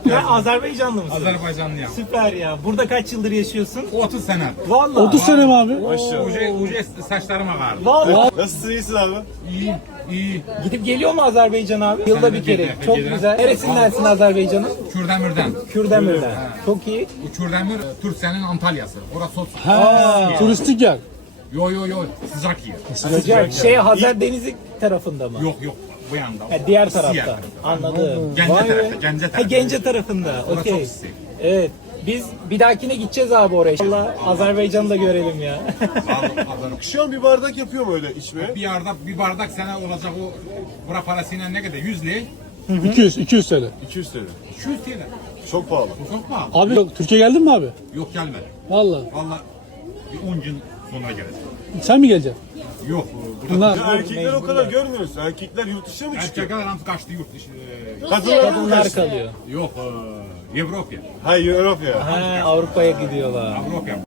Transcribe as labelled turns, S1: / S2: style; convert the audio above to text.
S1: Sen Azerbaycanlı mısın?
S2: Azerbaycanlıyım.
S1: Süper ya. Burada kaç yıldır yaşıyorsun?
S2: 30 sene.
S1: Vallahi.
S3: 30 sene mi abi?
S2: Ucu saçlarım ağardı.
S1: Vallahi.
S4: Nasılsın, iyisin abi?
S2: İyi, iyi.
S1: Gidip geliyor mu Azerbaycan abi? Yılda bir kere.
S2: giderim,
S1: Çok
S2: giderim.
S1: güzel. Neresindensin Azerbaycan'ın?
S2: Kürdemir'den.
S1: Kürdemir'den. Çok iyi.
S2: Bu Kürdemir, Türksenin Antalya'sı. Orası soğuk.
S3: Ha, turistik yer.
S2: Yo, sıcak yer.
S1: Sıcak. Hazar Denizi tarafında mı?
S2: Yok, bu yanda.
S1: Diğer
S2: Siyah.
S1: tarafta. Anladım.
S2: Gence
S1: Vay be.
S2: tarafta, Gence
S1: Ha,
S2: tarafta.
S1: Gence tarafında.
S2: Orası
S1: Okey.
S2: çok sıcak.
S1: Evet. Biz bir dahakine gideceğiz abi oraya. İnşallah Azerbaycan'ı da görelim ya.
S4: Şu an bir bardak yapıyor mu öyle içmeye?
S2: Bir bardak sana olacak o bura parasıyla ne kadar? 100 lira.
S3: 200 TL.
S4: 200 TL.
S2: 200 TL.
S4: Çok pahalı.
S2: Bu çok pahalı.
S3: Abi yok, Türkiye geldin mi abi?
S2: Yok gelmedi.
S3: Vallahi.
S2: Vallahi bir 10 gün sonra gelecek.
S3: Sen mi geleceksin?
S2: Yok.
S3: Bunlar.
S4: Ya erkekler o kadar görmüyoruz. Erkekler yurt dışına mı çıkıyor?
S2: Erkekler artık kaçtı yurt dışı.
S4: Kadınlar mı
S1: Kadınlar
S4: kaçtı?
S1: kalıyor.
S2: Yok, Avrupa.
S4: Hayır, Avrupa ya.
S1: Ha, Avrupa'ya gidiyorlar.
S2: Avrupa.